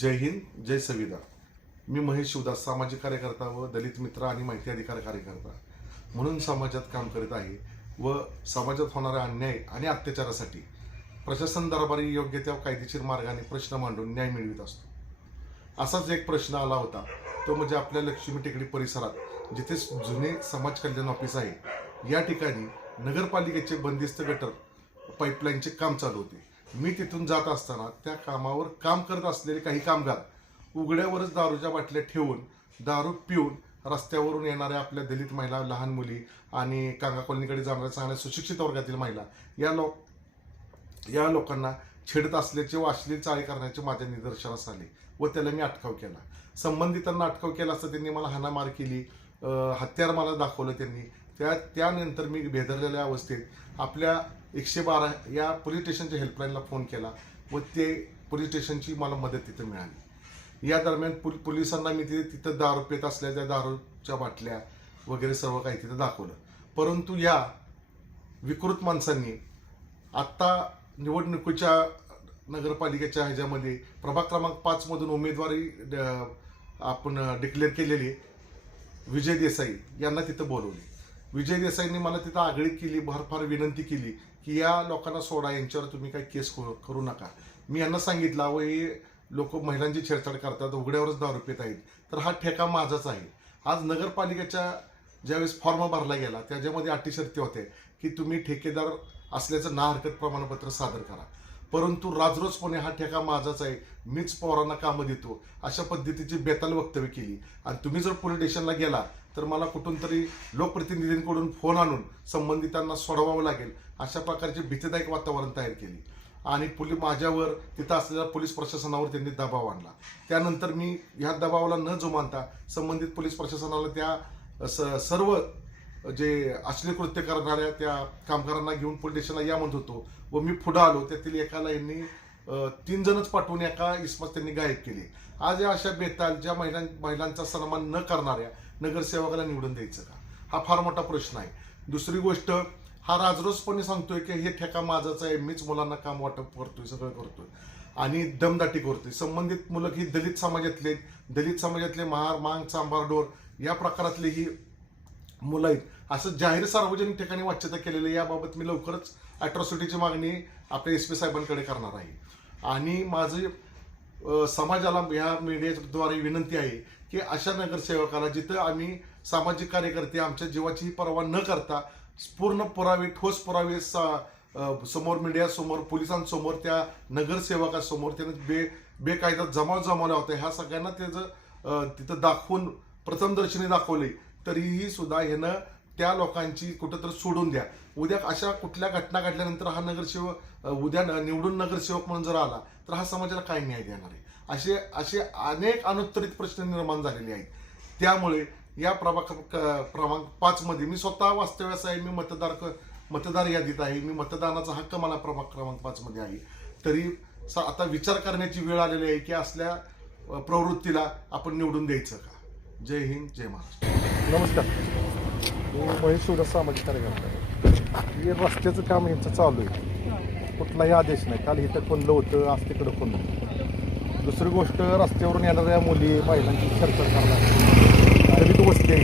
जय हिंद, जय संविधान. मी महेश शिवदास, सामाजिक कार्यकर्ता व दलित मित्र आणि माहिती अधिकार कार्यकर्ता म्हणून समाजात काम करीत आहे व समाजात होणाऱ्या अन्याय आणि अत्याचारासाठी प्रशासन दरबारी योग्य त्या कायदेशीर मार्गाने प्रश्न मांडून न्याय मिळवित असतो. असाच एक प्रश्न आला होता, तो म्हणजे आपल्या लक्ष्मी टेकडी परिसरात जिथे जुने समाज कल्याण ऑफिस आहे, या ठिकाणी नगरपालिकेचे बंदिस्त गटर पाईपलाईनचे काम चालू होते. मी तिथून जात असताना त्या कामावर काम करत असलेले काही कामगार उघड्यावरच दारूच्या बाटल्या ठेवून दारू पिऊन रस्त्यावरून येणाऱ्या आपल्या दलित महिला, लहान मुली आणि कांगा कॉलनीकडे जाणाऱ्या चांगल्या सुशिक्षित वर्गातील महिला या लोकांना छेडत असल्याचे व अश्लील चाळे करण्याचे माझ्या निदर्शनास आले व त्याला मी अटकाव केला. संबंधितांना अटकाव केला असता त्यांनी मला हाणामार केली, हत्यार मला दाखवलं त्यांनी. त्यानंतर मी भेदरलेल्या अवस्थेत आपल्या 112 या पोलीस स्टेशनच्या हेल्पलाईनला फोन केला व ते पोलीस स्टेशनची मला मदत तिथं मिळाली. या दरम्यान पोलिसांना मी तिथं दारू पित असल्या त्या दारूच्या बाटल्या वगैरे सर्व काही तिथं दाखवलं. परंतु या विकृत माणसांनी आत्ता निवडणुकीच्या नगरपालिकेच्या ह्याच्यामध्ये प्रभाग क्रमांक 5 मधून उमेदवारी आपण डिक्लेअर केलेली विजय देसाई यांना तिथं बोलवले. विजय देसाईंनी मला तिथं आगळीक केली, फार विनंती केली की या लोकांना सोडा, यांच्यावर तुम्ही काही केस करू नका. मी यांना सांगितलं, व हे लोक महिलांची छेडछाड करतात, उघड्यावरच दारू पित आहेत, तर हा ठेका माझाच आहे. आज नगरपालिकेच्या ज्यावेळेस फॉर्म भरला गेला त्याच्यामध्ये अटी शर्ती होते की तुम्ही ठेकेदार असल्याचं ना हरकत प्रमाणपत्र सादर करा. परंतु राजरोजपणे हा ठेका माझाच आहे, मीच पोरांना कामं देतो, अशा पद्धतीची बेताल वक्तव्य केली. आणि तुम्ही जर पोलीस स्टेशनला गेला तर मला कुठून तरी लोकप्रतिनिधींकडून फोन आणून संबंधितांना सोडवावं लागेल, अशा प्रकारचे भीतीदायक वातावरण तयार केले. आणि माझ्यावर तिथं असलेल्या पोलीस प्रशासनावर त्यांनी दबाव आणला. त्यानंतर मी ह्या दबावाला न जुमानता संबंधित पोलीस प्रशासनाला त्या सर्व जे अश्लील कृत्य करणाऱ्या त्या कामगारांना घेऊन पोलीस स्टेशनला या म्हणत होतो व मी पुढे आलो. त्यातील एकाला यांनी 3 जणच पाठवून एका इसमास त्यांनी गायब केले. आज या अशा बेताल ज्या महिलांचा सन्मान न करणाऱ्या नगरसेवकाला निवडून द्यायचं का, हा फार मोठा प्रश्न आहे. दुसरी गोष्ट, हा राजरोसपणे सांगतोय की हे ठेका माझाच आहे, मीच मुलांना काम वाटप करतोय, सगळं करतोय आणि दमदाटी करतोय. संबंधित मुलं ही दलित समाजातले महार, मांग, चांभार, डोर या प्रकारातले ही मुलं आहेत, असं जाहीर सार्वजनिक ठिकाणी वाच्यता केलेलं. याबाबत मी लवकरच अॅट्रॉसिटीची मागणी आपल्या SP साहेबांकडे करणार आहे. आणि माझे समाजाला ह्या मीडियाद्वारे विनंती आहे की अशा नगरसेवकाला, जिथं आम्ही सामाजिक कार्यकर्ते आमच्या जीवाची पर्वा न करता पूर्ण पुरावे, ठोस पुरावे समोर, मीडियासमोर, पोलिसांसमोर, त्या नगरसेवकासमोर त्यानं बेकायदा जमाव जमवला होता, ह्या सगळ्यांना त्याचं तिथं दाखवून प्रथमदर्शनी दाखवले, तरीही सुद्धा ह्यानं त्या लोकांची कुठंतरी सोडून द्या. उद्या अशा कुठल्या घटना घडल्यानंतर हा नगरसेवक उद्या निवडून नगरसेवक म्हणून जर आला तर हा समाजाला काय न्याय देणार आहे? असे अनेक अनुत्तरित प्रश्न निर्माण झालेले आहेत. त्यामुळे या प्रभाग क्रमांक 5 मध्ये मी स्वतः वास्तव्यास आहे, मी मतदार यादीत आहे, मी मतदानाचा हक्क मला प्रभाग क्रमांक 5 मध्ये आहे. तरी आता विचार करण्याची वेळ आलेली आहे की असल्या प्रवृत्तीला आपण निवडून द्यायचं का? जय हिंद, जय महाराष्ट्र. नमस्कार, मी महेश शिवदास, सामाजिक कार्यकर्ता. हे रस्त्याचं काम यांचं चालू आहे, कुठलाही आदेश नाही. काल इथं कोणलं होतं, आज तिकडं कोणलं. दुसरी गोष्ट, रस्त्यावरून येणाऱ्या मुली, महिलांची छेडछाड करणार, दलित वस्ती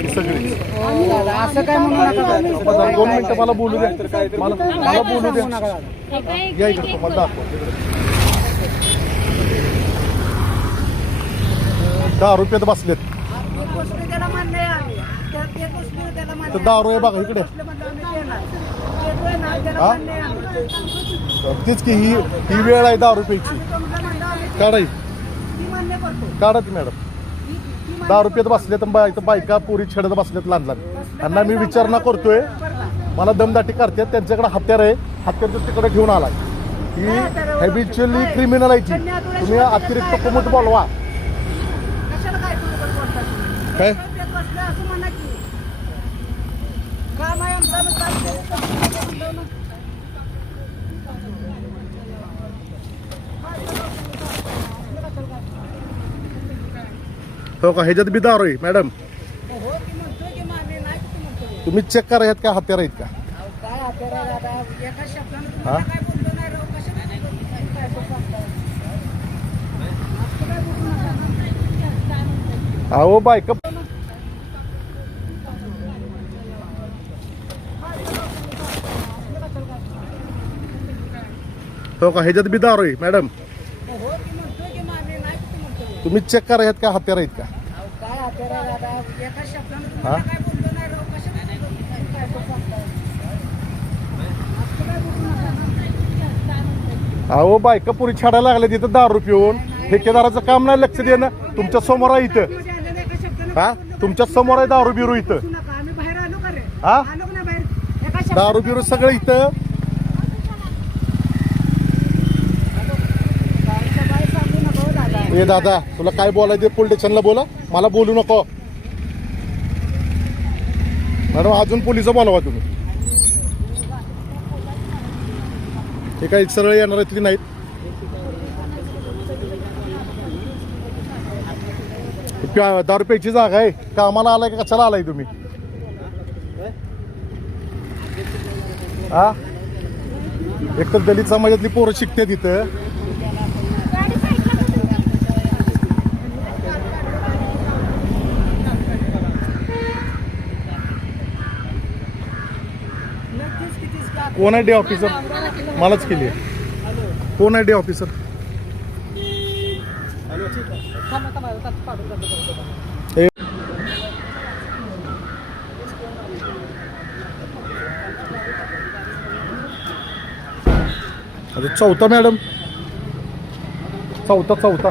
ही सगळी. असं काय म्हणू नका. 2 मिनिटं मला बोलू द्या, मला बोलू द्या. या इकडं तुम्हाला दाखव. दारू पित बसलेत, तर दारू आहे बघा इकडे. हा, तीच की ही वेळ आहे दारू प्यायची. काढा ती मॅडम. दारू पित बसले तर इथं बायका पोरी छेडत बसलेत लहान लहान. त्यांना मी विचारणा करतोय, मला दमदाटी करतात, त्यांच्याकडे हत्यार आहे, हत्यार तिकडे घेऊन आलाय. ही हॅबिच्युअली क्रिमिनल आहे ती. तुम्ही अतिरिक्त कुमत बोलवा काय? हो का, ह्याच्यात बी दारू आहे मॅडम. तुम्ही चेक करा ह्यात काय हत्यार आहेत का. हा, अहो बायका हो का ह्याच्यात बी दारू आहे मॅडम तुम्ही चेक करा ह्यात काय हत्यार आहेत का हा अहो बायका पुरी छाडायला लागले तिथं दारू पिऊन ठेकेदाराचं काम नाही लक्ष देणं तुमच्या समोर आहे इथं हा तुमच्या समोर आहे दारू बिरू इथं हा दारू बिरू सगळं इथं ए दादा तुला काय बोलायचं पोलीस स्टेशनला बोला मला बोलू नको मॅडम अजून पोलिस बोलवा तुम्ही हे काही सरळ येणार इथली नाहीत दारू प्यायची जागा आहे कामाला आलाय का कशाला आलाय तुम्ही हा एक तर दलित समाजातली पोरं शिकते तिथं कोण आहे डे ऑफिसर मलाच केली आहे कोण आहे डे ऑफिसर चौथा मॅडम चौथा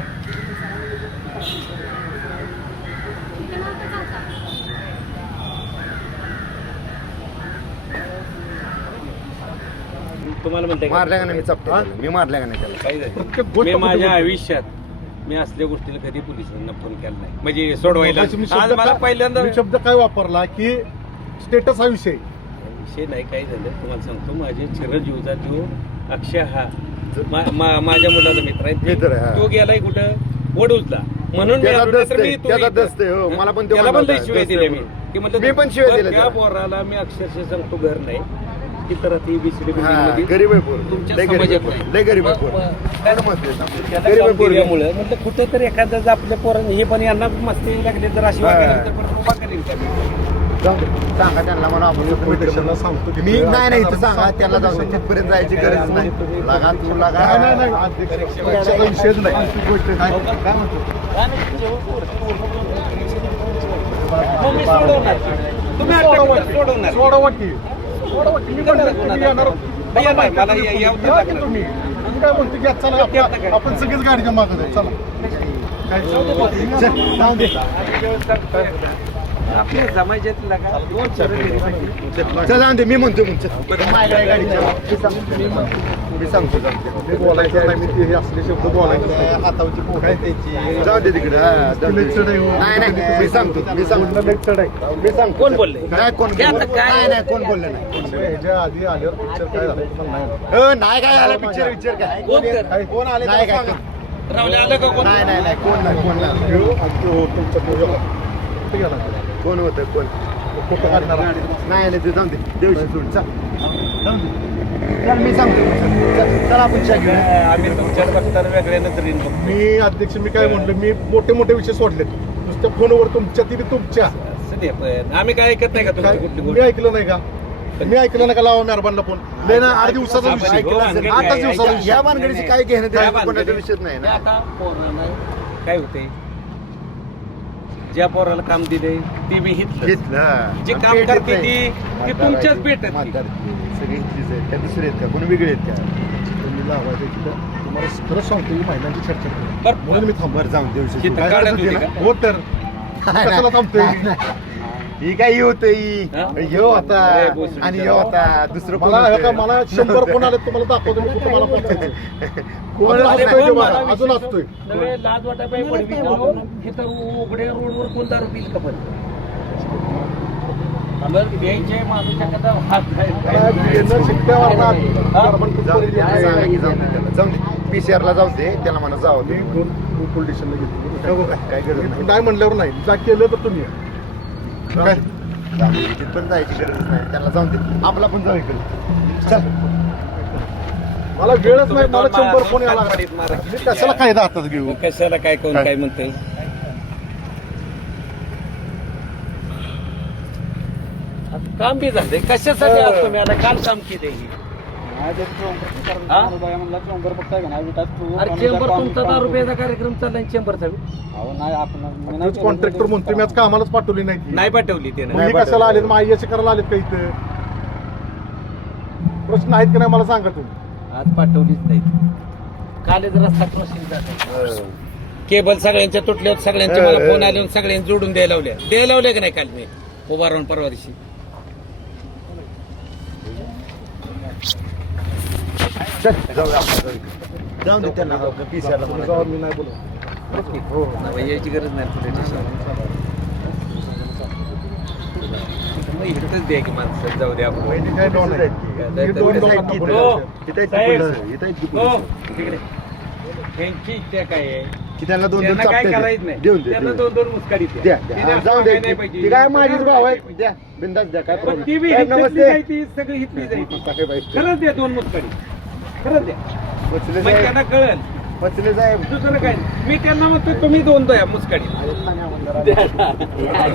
तुम्हाला म्हणते मारल्या का नाही मी चपटा मी मारल्या का नाही त्याला काही झालं प्रत्येक मी गोष्ट माझ्या आयुष्यात मी असल्या गोष्टीला कधी पोलिसांना फोन केला नाही म्हणजे सोडवायला मी आज शब्द मला काय- पहिल्यांदा मी शब्द काय वापरला की स्टेटस हा विषय विषय नाही काय झालं तुम्हाला सांगतो माझे चिरंजीवचा तो अक्षय हा माझ्या मुलाचा मित्र मित्र आहे, आहे हा. तो गेलाय कुठं वडूजला म्हणून मी त्याला आलो, नाहीतर दसते, मी तो त्याला इथं- दसते, हो. मला पण तो त्याला म्हणला पण होता, शिवाय दसते दिले मी म्हणून. की म्हणलं मी पण शिवाय पण दिल्या त्या त्याला. पोराला मी अक्षरशः सांगतो घर नाही ती तर ती बिसरी हा, बिल्डिंगमध्ये गरीब आहे पोर तुमच्या लय गरीब आहे समाजात पोर. नाही. लय गरीब आहे पोर. मग- त्याला मत देत नाही. त्याला गरीब आहे पोर. कामगिरीमुळे म्हटलं कुठं तर एखादं आपल्या पोरांनी हे पण यांना मस्ती लागली तर अशी वागायला तर पण उभा करेल का? जाऊ दे. सांगा त्यांना म्हणा आपण पोलीस स्टेशनला सांगतो की मी नाही इथं सांगा त्याला जाऊ दे. तिथपर्यंत जायची गरज नाही लागा तू लागा नाही अध्यक्षाचा विषयच नाही गोष्ट काय म्हणतो मग मी सोडवणार. तुम्ही अटक तर सोडवणार. सोडावटी मी म्हणलं तुम्ही येणार भैया नाही, मला यावं तर या की लागणार. तुम्ही काय म्हणतो की चला आपण सगळेच गाडीच्या मागं जाऊ चला काय चल, जाऊ दे आपल्या समाजातला का दोन चल जाऊ दे मी म्हणतो मग चल. माझ्या गाडीच्या मी सांगतो ते बोलायचं नाही मी ते हे असले शब्द बोलायचं नाही. हातावरची पोट आहे त्याची जाऊ दे तिकडे हा, जाऊ दे. नाही नाही मी सांगतो मी सांगतो मी सांगतो कोण बोलले? नाही कोण हे आता बोललं? काय? नाही नाही कोण बोललं नाही ह्याच्या आधी आल्यावर पिक्चर काय झालं तुम्हाला नाही माहिती. नाही काय झालं पिक्चर विचार काय कोण तर? काय? कोण आले नाही काय रावले आलं का कोण? नाही नाही नाही कोण नाही कोण नाही ह्यो आणि तो तुमचा तो ह्यो. कुठे गेला तो? कोण होतं कोण तो फोटो काढणारा. नाही नाही ते जाऊ दे देवशी सोड चल जाऊ दे. चल मी सांगतो चल चल आपण चहा घेऊया आम्ही तुमच्याकडे बघताना वेगळ्या नजरेने बघतो. मी अध्यक्ष मी काय म्हणलं मी मोठे मोठे विषय सोडले नुसत्या फोनवर तुमच्या तिथे तुमच्या असं नाही पण आम्ही काय ऐकत नाही का काय तुमची कुठली मी गोष्ट? ऐकलं नाही का मी ऐकलं नाही का लावा मेहरबानला फोन लय ना 8 दिवसाचा विषय ऐकलं असेल. आताच दिवसाचा विषय या भानगडीची काय घेणं त्या देणं कोणाचा भानगडीत- विषयच नाही ना आता पोरानं काय होते ज्या पोराला काम दिले ते बी हितलं घेतलं जे काम करते ती तुमच्याच भेटत ती. सगळी हितलीच आहेत त्या दुसरे आहेत का कोणी वेगळे आहेत का तुम्ही लावायचं तिथं तुम्हाला खरंच सांगतो की महिलांची चर्चा करू बरं, म्हणून मी थांबणार बरं जाऊन देऊ तिथं काय काढत करत होती होती ना? का? हो तर कशाला थांबतोय मी? ही काय होत हा? यो होता ए, बोसडीचा. आणि यो होता दुसरं कोण मला होतं? मला 100 फोन आले तुम्हाला दाखवतो मी कुठं मला पोहोचायचं कोण अजून आले? असतोय ते बघा, मला अजून विषय- असतोय नव्हे, लाज वाटा पाहिजे पडवी घालून हे तर उघडे रोडवर कोण दारू पिल का पण बरं, घ्यायचे माणूस एखादा हात मला येणं शिट्ट्यावर ना कार्बन जाऊ दे, फुटबॉल त्याला सांगा की जाऊ दे त्याला. जाऊ दे PCR ला जाऊ दे त्याला म्हणा जाऊ मी दे 2 पोलीस स्टेशनला घेतली नको काय काय गरज नाही नाही म्हणल्यावर नाही जा केलं तर तुम्ही या. काय जाऊ दे, तिथपर्यंत जायची गरज नाही त्याला जाऊ दे आपला पण जाऊ इकडे चल मला वेळच नाही मला 100 फोन यायला कानफडीत मारा. मी कशाला कायदा हातात घेऊ कशाला काय कोण काय म्हणते काम बी झालंय कशासाठी आज तुम्ही आता काल काम केलंय अरे चेंबर तुमचा 10 रुपयाचा कार्यक्रम चाललाय चेंबरचा कॉन्ट्रॅक्टर म्हणतो मी आज कामालाच पाठवली नाही ती. नाही पाठवली ते मग हे कशाला आलेत मग आई करायला आलेत का इथं प्रश्न आहेत की नाही मला सांगा तुम्ही. आज पाठवलीच नाही कालच रस्ता क्रॉसिंग झाला केबल सगळ्यांच्या तुटल्या सगळ्यांचे मला फोन आले सगळ्यांनी जोडून द्यायला लावल्या का नाही काल मी उभा राहून परवा दिवशी जाऊन दे त्यांना पिसाला जाऊन मी नाही बोलत. यायची गरज नाही पोलीस स्टेशन इथंच द्या की माणसं जाऊ द्या आपण वहिनी काय दोन आहेत. मी दोन लोकांना बोलवलं. तिकडे त्यांची इच्छा काय आहे की त्यांना दोन दोन त्यांना काय चापटे करायचं नाही देऊन दे त्यांना 2-2 मुस्काडी द्या द्या. जाऊ दे ती काय माझीच भाव आहे द्या बिंदास द्या काय पण ती बी problem. हितली नमस्ते जाय ती सगळी हितली जाईल काय बाई. खरंच द्या 2 मुस्काडी खरंच द्या वचले मग त्यांना साहेब कळेल वचले साहेब दुसरं काय नाही. मी त्यांना म्हणतो तुम्ही 2 द्या मुस्काडी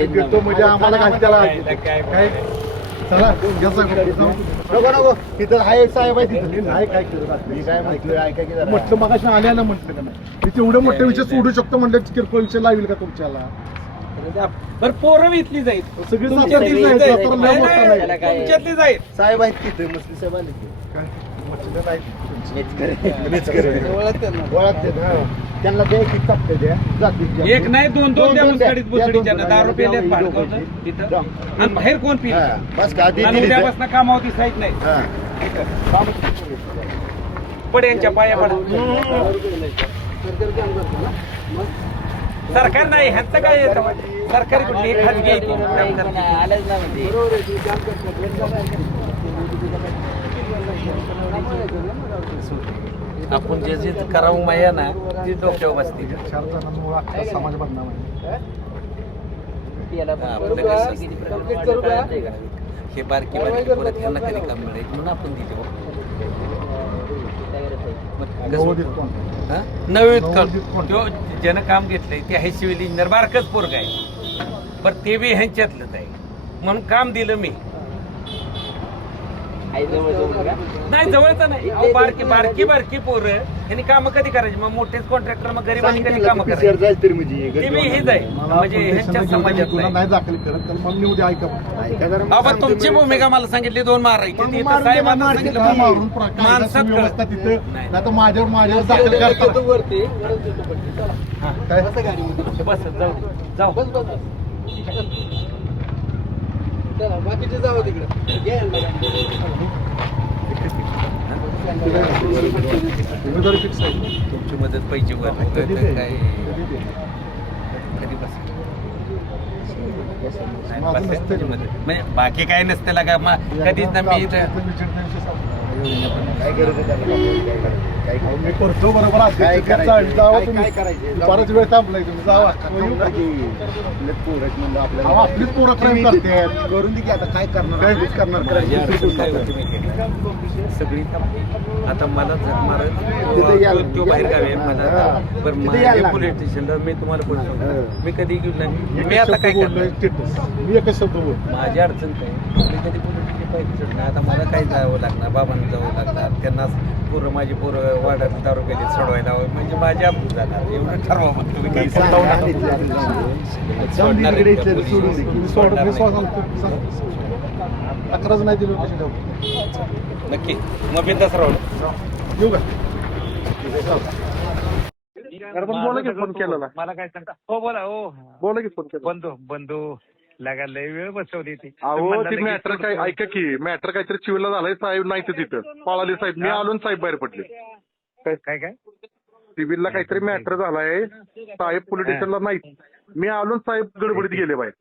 देतो म्हणजे आम्हाला काय त्याला काय चला घ्या साहेब. नको नको तिथं आहे साहेब आहे तिथं नाही काय करत मी काय म्हटलं ऐका की जरा. म्हटलं मगाशी आल्याला म्हटलं का नाही मी तेवढे मोठे विषय सोडू शकतो म्हणलं किरकोळ विषय लावेल का तुमच्याला बरं पोरं बी इथली जाईल सगळी तुमच्यातली सातारा जाईल. लय नाही, मोठा नाही, नाही. तुमच्यातली जाईल साहेब आहेत तिथे मस्ती साहेब आले की. काय म्हटलं नाही ओळखते ना त्यांना द्या की चापटे द्या जातील एक नाही 2-2 द्या द्या. मुस्काडीत बुसडीच्या द्या, 10 रुपये द्या, लेत द्या, भाडं द्या. तिथं द्या. आणि बाहेर कोण पिल हा, बस का आधी आणि दिली द्या. उद्यापासून कामावर दिसायच नाही हा. पड्यांच्या पाया पडा सरकार नाही ह्यांचं काय येतं सरकारी कुठली खाजगी आहे ती. आपण जे जे करावं माया ना ती डोक्यावर बसते 4 जणांमुळे अख्खा समाज बदनाम आहे. हे बारकी बारकी परत ह्यांना कधी काम मिळेल म्हणून आपण दिले नवोदित कोण? नवीन नवोदित कोण? तो ज्यानं काम घेतलंय ते आहे सिव्हिल इंजिनियर बारकच पोरग आहे पण ते बी ह्यांच्यातलंच आहे म्हणून काम दिलं मी नाही जवळचं नाही अहो, बारकी बारकी बारकी पोरं यांनी कामं कधी करायची मग मोठेच कॉन्ट्रॅक्टर मग गरीबांनी कधी कामं करायची जाईल तरी म्हणजे ते बी हेच आहे मला म्हणजे पोलिसांना ह्यांच्या घेऊन समाजात गुन्हा नाही. नाही दाखल करत तर मग मी उद्या ऐका ऐका जरा. बाबा तुमची भूमिका मला सांगितली 2 मारायची मग ती मारून तर साहेबांना मारून सांगितलं मारून मारून माणसात व्यवस्था कळत. तिथं नाही. नाही तर माझ्यावर दाखल करतात काय बस जाऊ उमेदवारी फिक्स आहे तुमची मदत पाहिजे वर कधी तर दे? काय कधी दे? कधी बस नाही, माझं बस नसतं. तुमची मदत. म्हणजे बाकी काय नसतं लागा कधीच ना मी इथं काय गरज आहे त्याला? काय अहो, मी करतो बरोबर काय अध्यक्ष. करायचं? जावा काय- तुम्ही. काय करायचं? बराच वेळ थांबलाय तुम्ही जावा करणार की? आपले पोरं म्हणलं आपल्याला. अहो, आपलीच पोरं crime करतात. करून दे की आता काय करणार काय? आपलीच करणार माझ्या अडचण काय करायचं. होती माहिती आहे का? सगळी आता मला झक मारत तिथे यायला- तो बाहेर गावी आहे मला हा. बरं तिथे यायला माझ्या पोलीस स्टेशनला मी तुम्हाला बोलतो हा. मी कधी गेलो नाही मी एकच आता शब्द काय बोललोय, करणार status. मी एकच शब्द बोल माझी अडचण काय मी कधी पोलीस पाहिजे चढणार आता मला काय जावं लागणार बाबांना जावं लागणार त्यांना पोरं माझी पोरं वाड्यात 10 रुपये सोडवायला हवं म्हणजे माझी आपण जाणार एवढं ठरवा मग तुम्ही काही जाऊन दे, सोडणार जाऊन दे. जाऊन दे नाही तिकडे का इथलं पोलीस? सोडून दे. मी सोडणार मी नाही. तक्रारच नाही दिली कशी ठेवतो नक्की मग बिंदास राहू येऊ का पण बोला की फोन केलेला मला काय सांगता हो बोला हो बोला की फोन केला बंधू लगा लय वेळ बसवली ती अहो ती मॅटर काय ऐका की मॅटर काहीतरी चिवला झालाय साहेब नाही तर तिथं पळाले साहेब मी आलो आणि साहेब बाहेर पडले काय काय सिव्हिलला काहीतरी मॅटर झालाय साहेब पोलीस स्टेशनला नाही मी आलो आणि साहेब गडबडीत गेले बाहेर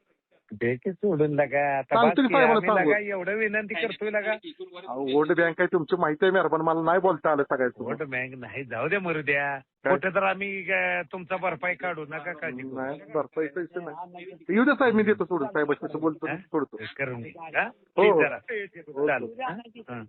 डेके सोडून लगा आता सांगतो की बाकी साहेबाला आम्ही सांगू. लगा एवढं विनंती करतोय लगा अहो वोट बँक आहे तुमची माहिती आहे मेहरबान मला नाही बोलता आलं सगळ्याचं वोट बँक नाही जाऊ द्या मरू द्या कुठं तर आम्ही तुमचा भरपाई काढू नका काळजी करू. नाही भरपाई पैसे नाही येऊ द्या साहेब मी देतो सोडून साहेबाशी बोलतो हा? सोडतो करून दे. हा? हो, Please हो. जरा चालू हा? हा.